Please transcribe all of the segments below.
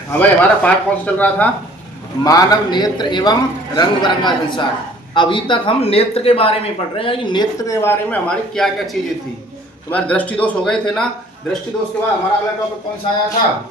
हाँ भाई, हमारा पाठ कौन सा चल रहा था? मानव नेत्र एवं रंग बिरंगा संसार। अभी तक हम नेत्र के बारे में पढ़ रहे हैं कि नेत्र के बारे में हमारी क्या क्या चीजें थी। तुम्हारे दृष्टि दोष हो गए थे ना। दृष्टि दोष के बाद हमारा अगला टॉपिक कौन सा आया था?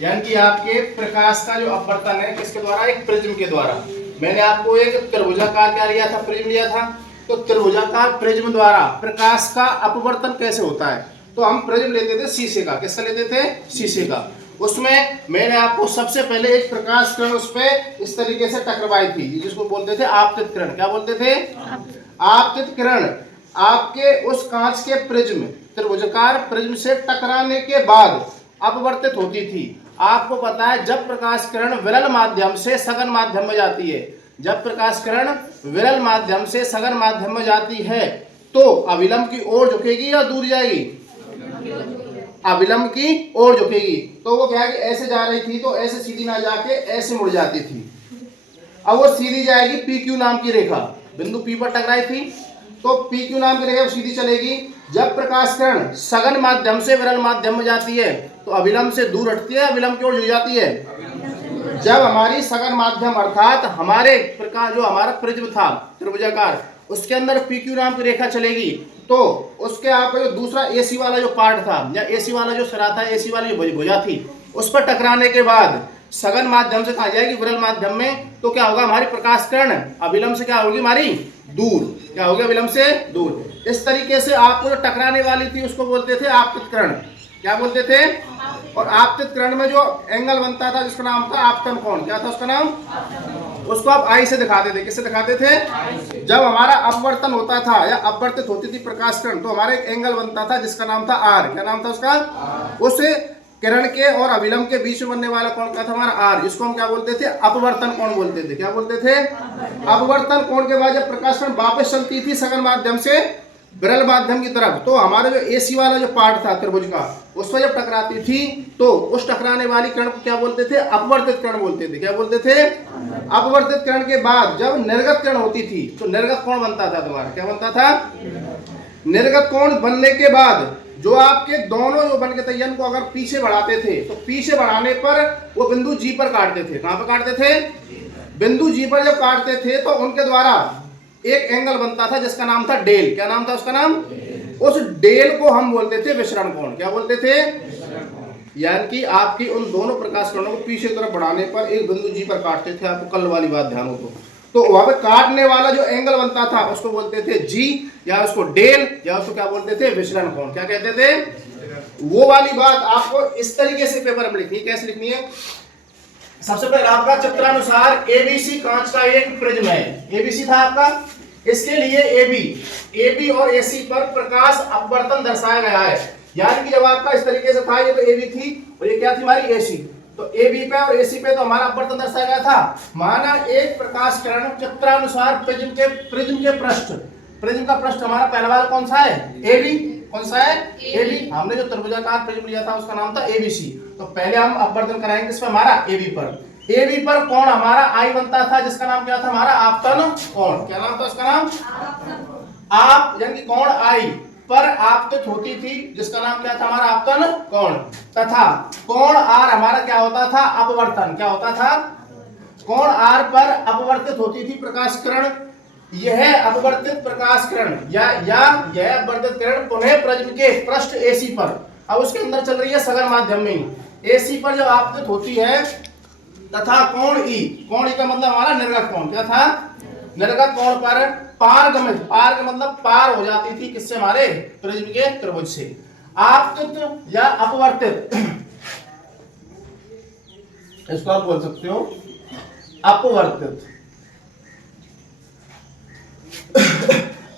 यानी कि आपके प्रकाश का जो अपवर्तन है किसके द्वारा? एक प्रिज्म के द्वारा। मैंने आपको एक त्रिभुजाकार क्या लिया था? प्रिज्म लिया था। तो त्रिभुजाकार प्रिज्म द्वारा प्रकाश का अपवर्तन कैसे होता है? तो हम प्रिज्म लेते थे शीशे का। किसका लेते थे? शीशे का। उसमें मैंने आपको सबसे पहले एक प्रकाश किरण उस पे इस तरीके से टकराई थी, जिसको बोलते थे आपतित किरण। क्या बोलते थे? आपतित किरण आपके उस कांच के प्रिज्म, त्रिभुजाकार प्रिज्म से टकराने के बाद अपवर्तित होती थी। आपको पता है, जब प्रकाश किरण विरल माध्यम से सघन माध्यम में जाती है, जब प्रकाश किरण विरल माध्यम से सघन माध्यम में जाती है तो अविलंब की ओर झुकेगी या दूर जाएगी? अविलंब की ओर झुकेगी। तो वो क्या है कि ऐसे जा रही थी तो ऐसे सीधी ना जाके ऐसे मुड़ जाती थी। अब वो सीधी जाएगी PQ नाम की रेखा, बिंदु P पर टकराई थी तो PQ नाम की रेखा सीधी चलेगी। जब प्रकाश किरण सघन माध्यम से विरल माध्यम में जाती है तो अविलंब से दूर हटती है, अविलंब की ओर झुक जाती है। जब हमारी सघन माध्यम अर्थात हमारे प्रकाश जो हमारा प्रिज्म था त्रिभुजाकार, उसके अंदर PQ नाम की रेखा चलेगी तो उसके आपका जो दूसरा AC वाला जो पार्ट था या AC वाला जो सिरा था, AC वाली जो भुजा थी, उस पर टकराने के बाद सघन माध्यम से कहा जाएगी विरल माध्यम में। तो क्या होगा? हमारी प्रकाश किरण अविलंब से क्या होगी? हमारी दूर। क्या होगी? अविलंब से दूर। इस तरीके से आपको जो टकराने वाली थी उसको बोलते थे आपतित किरण। क्या बोलते थे? और आपतित किरण में जो एंगल बनता था जिसका नाम था आपतन कोण। क्या था उसका नाम? उसको आप आई से दिखाते थे। किससे दिखाते थे? जब हमारा अपवर्तन होता था या अपवर्तित होती थी प्रकाश किरण तो हमारा एक एंगल बनता था जिसका नाम था आर। क्या नाम था उसका? उस किरण के और अविलंब के बीच में बनने वाला कोण क्या था? हमारा आर। इसको हम क्या बोलते थे? अपवर्तन कोण बोलते थे। क्या बोलते थे? अपवर्तन कोण के बाद जब प्रकाश किरण वापस चलती थी सघन माध्यम से विरल माध्यम की तरफ तो हमारा जो AC वाला जो पार्ट था त्रिभुज का, उस पर जब टकराती थी तो उस टकराने वाली किरण को क्या बोलते थे? अपवर्तित किरण बोलते थे। क्या बोलते थे? अपवर्तित किरण के बाद जब निर्गत किरण होती थी तो निर्गत कोण बनता था तुम्हारा। क्या बनता था? निर्गत कोण बनने के बाद जो आपके दोनों जो बन के तयन को अगर पीछे बढ़ाते थे तो पीछे बढ़ाने पर वो बिंदु G पर काटते थे। कहां पर काटते थे? बिंदु G पर जब काटते थे तो उनके द्वारा एक एंगल बनता था जिसका नाम था डेल। क्या नाम था उसका? नाम उस डेल को हम बोलते थे विसरण कोण। क्या बोलते थे? यानी कि आपकी उन दोनों प्रकाश किरणों को पीछे की तरफ बढ़ाने पर एक बिंदु G पर काटते थे। आपको कल वाली बात ध्यान हो तो वहां पे काटने वाला जो एंगल बनता था उसको बोलते थे G या उसको डेल या उसको क्या बोलते थे? विसरण कोण। क्या कहते थे? वो वाली बात आपको इस तरीके से पेपर में लिखनी है। कैसे लिखनी है? सबसे पहले आपका चित्रानुसार ABC कांच का एक प्रिज्म है। ABC था आपका। इसके लिए AB और AC पर प्रकाश अपवर्तन दर्शाया गया है। यानी कि जब आपका इस तरीके से था, ये तो AB थी और ये क्या थी? हमारी AC। तो AB पे और AC पे तो हमारा अपवर्तन दर्शाया गया था। माना एक प्रकाश किरण चित्रानुसार प्रिज्म के पृष्ठ, प्रिज्म का पृष्ठ हमारा पहला वाला कौन सा है? AB। कौन सा है? AB। हमने जो त्रिभुजाकार प्रिज्म लिया था उसका नाम था ABC। तो पहले हम अपवर्तन कराएंगे इस पर हमारा AB पर। AB पर कोण हमारा I बनता था जिसका नाम क्या था? हमारा आपतन कोण। क्या नाम था उसका? नाम आप, यानी कि कोण I पर आपतित होती थी जिसका नाम क्या था? हमारा आपतन कोण। तथा कोण R हमारा क्या होता था? अपवर्तन। क्या होता था? कोण R पर अपवर्तित होती थी प्रकाश किरण। यह अपवर्तित प्रकाश किरण या यह अपवर्तित किरण पुनः प्रिज्म के पृष्ठ AC पर, अब उसके अंदर चल रही है सघन माध्यम में, AC पर जब आपतित होती है तथा कोण E, कोण E का मतलब हमारा निर्गत कोण। क्या था? निर्गत कोण पर पारगमित, पार का मतलब पार हो जाती थी किससे? हमारे प्रिज्म के त्रिभुज से। आपतित या अपवर्तित, इसको आप बोल सकते हो अपवर्तित।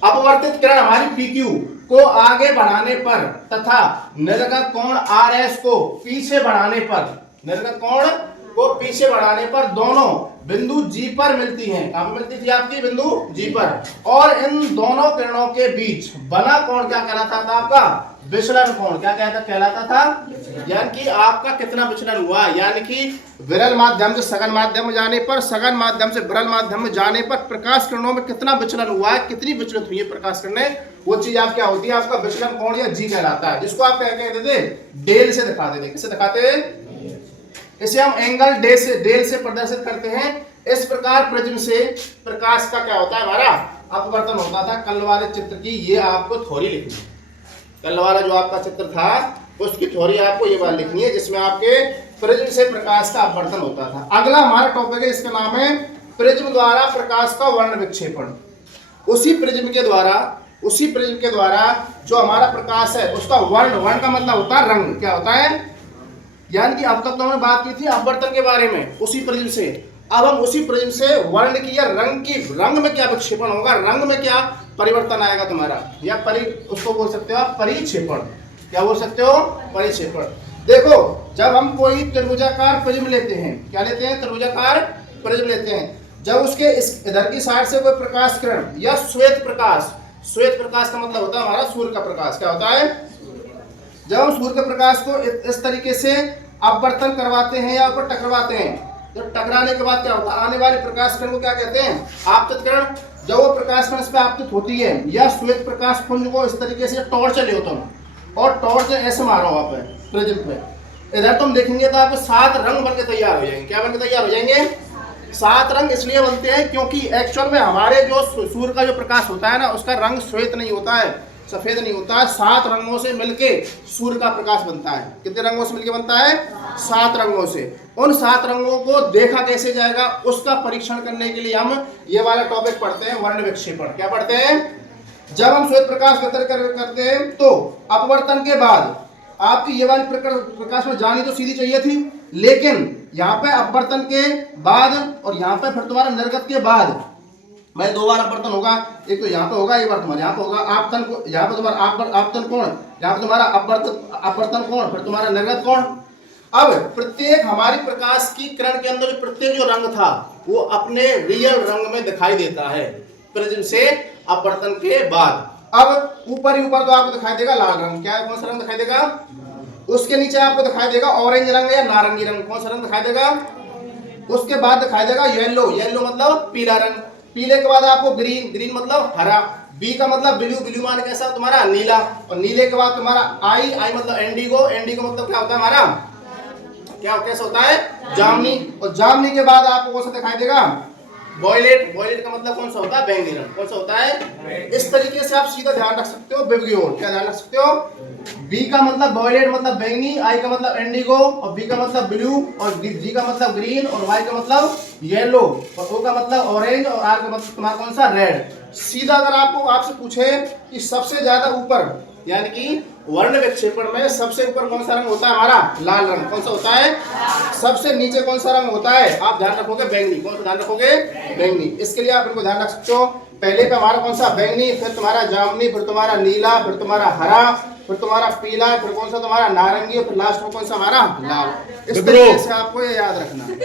अपवर्तित किरण हमारी PQ को आगे बढ़ाने पर तथा निर्गत कोण RS को पीछे बढ़ाने पर, निर्गत कोण को पीछे बढ़ाने पर दोनों बिंदु G पर मिलती हैं। कहां मिलती थी आपकी? बिंदु G पर। और इन दोनों किरणों के बीच बना कोण क्या कहलाता था? आपका विचलन कोण। क्या कहलाता था? यानी कि आपका कितना विचलन हुआ, यानी कि विरल माध्यम से सघन माध्यम में जाने पर, सघन माध्यम से विरल माध्यम में जाने पर प्रकाश किरणों में कितना विचलन हुआ है, कितनी विचलित हुई है प्रकाश किरणें, वो चीज आप क्या होती है? आपका विचलन कोण या G कहलाता है, जिसको आप क्या कहते थे? डेल से दिखाते थे। किससे दिखाते थे? इसे हम एंगल डेल से प्रदर्शित करते हैं। इस प्रकार प्रिज्म से प्रकाश का क्या होता है, हमारा अपवर्तन होता था। कल वाले चित्र की ये आपको थ्योरी लिखनी है, कल वाला जो आपका चित्र था उसकी थ्योरी आपको ये बात लिखनी है, जिसमें आपके प्रिज्म से प्रकाश का अपवर्तन होता था। अगला हमारा टॉपिक है, इसका नाम है प्रिज्म द्वारा प्रकाश का वर्ण विक्षेपण। उसी प्रिज्म के द्वारा जो हमारा प्रकाश है उसका वर्ण का मतलब होता है रंग। क्या होता है, यानी कि अब तक तो हमने बात की थी अपवर्तन के बारे में उसी प्रिज्म से। अब हम उसी प्रिज्म से वर्ण की या रंग में क्या विक्षेपण होगा, रंग में क्या परिवर्तन आएगा तुम्हारा, या उसको बोल सकते हो आप परिक्षेपण। क्या बोल सकते हो, परिक्षेपण। देखो जब हम कोई त्रिभुजाकार प्रिज्म लेते हैं, क्या लेते हैं, त्रिभुजाकार प्रिज्म लेते हैं, जब उसके इस इधर की साइड से कोई प्रकाश किरण या श्वेत प्रकाश का मतलब होता है हमारा सूर्य का प्रकाश। क्या होता है, जब हम सूर्य के प्रकाश को इस तरीके से अपवर्तन करवाते हैं या ऊपर टकराते हैं, तो टकराने के बाद क्या होता है, आने वाले प्रकाश किरण को क्या कहते हैं, आपतित किरण। जब वो प्रकाश किरण इस पे आपतित होती है या श्वेत प्रकाश पुंज को इस तरीके से टॉर्च ले तुम, और टॉर्च ऐसे मारो आप प्रिज्म पे, इधर तुम देखेंगे तो आपको 7 रंग बनके तैयार हो जाएंगे। क्या बनके तैयार हो जाएंगे, 7 रंग इसलिए बनते हैं क्योंकि एक्चुअल में हमारे जो सूर्य का जो प्रकाश होता है ना, उसका रंग श्वेत नहीं होता है, सफेद नहीं होता है। 7 रंगों से मिलके सूर्य का प्रकाश बनता है। कितने रंगों से मिलके बनता है, 7 रंगों से। उन 7 रंगों को देखा कैसे जाएगा, उसका परीक्षण करने के लिए हम ये वाला टॉपिक पढ़ते हैं, वर्ण विक्षेपण। क्या पढ़ते हैं, जब हम श्वेत प्रकाश करते हैं तो अपवर्तन के बाद आपकी ये वाली प्रकाश में जानी तो सीधी चाहिए थी, लेकिन यहाँ पे अपवर्तन के बाद और यहाँ पे फिर तुम्हारा निर्गत के बाद भाई 2 बार अपवर्तन होगा। एक तो यहाँ पे होगा, एक बार तुम्हारा यहाँ पे होगा आपतन को, यहाँ पे तुम्हारा आपतन कोण, यहाँ पे तुम्हारा अपवर्तन कोण, फिर तुम्हारा निर्गत कोण। अब प्रत्येक हमारी प्रकाश की किरण के अंदर प्रत्येक जो रंग था वो अपने रियल रंग में दिखाई देता है प्रिज्म से अपवर्तन के बाद। अब ऊपर तो आपको दिखाई देगा लाल रंग। क्या, कौन सा रंग दिखाई देगा, उसके नीचे आपको दिखाई देगा ऑरेंज रंग या नारंगी रंग। कौन सा रंग दिखाई देगा, उसके बाद दिखाई देगा येलो मतलब पीला रंग। पीले के बाद आपको ग्रीन मतलब हरा। बी का मतलब ब्लू मान कैसा तुम्हारा नीला। और नीले के बाद तुम्हारा आई मतलब इंडिगो मतलब क्या होता है हमारा, क्या कैसा होता है, जामनी। और जामनी के बाद आपको कौन सा दिखाई देगा, वॉयलेट का मतलब कौन सा होता है, बैंगनी रंग। कौन सा होता है, इस तरीके से आप सीधा ध्यान रख सकते हो विबग्योर। क्या ध्यान रख सकते हो, बी का मतलब वॉयलेट मतलब बैंगनी, आई का मतलब इंडिगो, और बी का मतलब ब्लू, और जी का मतलब ग्रीन, और वाई का मतलब येलो, और ओ का मतलब ऑरेंज, और आर का मतलब तुम्हारा कौन सा, रेड। सीधा अगर आपसे पूछे कि सबसे ज्यादा ऊपर यानी कि वर्ण विक्षेपण में सबसे ऊपर कौन सा रंग होता है हमारा, लाल रंग। कौन सा होता है, सबसे नीचे कौन सा रंग होता है, आप ध्यान रखोगे बैंगनी। कौन सा ध्यान रखोगे, बैंगनी। इसके लिए आप इनको ध्यान रख सकते हो। पहले पे हमारा कौन सा, बैंगनी, फिर तुम्हारा जामुनी, फिर तुम्हारा नीला, फिर तुम्हारा हरा, फिर तुम्हारा पीला, फिर कौन सा तुम्हारा नारंगी, और फिर लास्ट में कौन सा हमारा लाल। इस तरीके से आपको ये याद रखना है।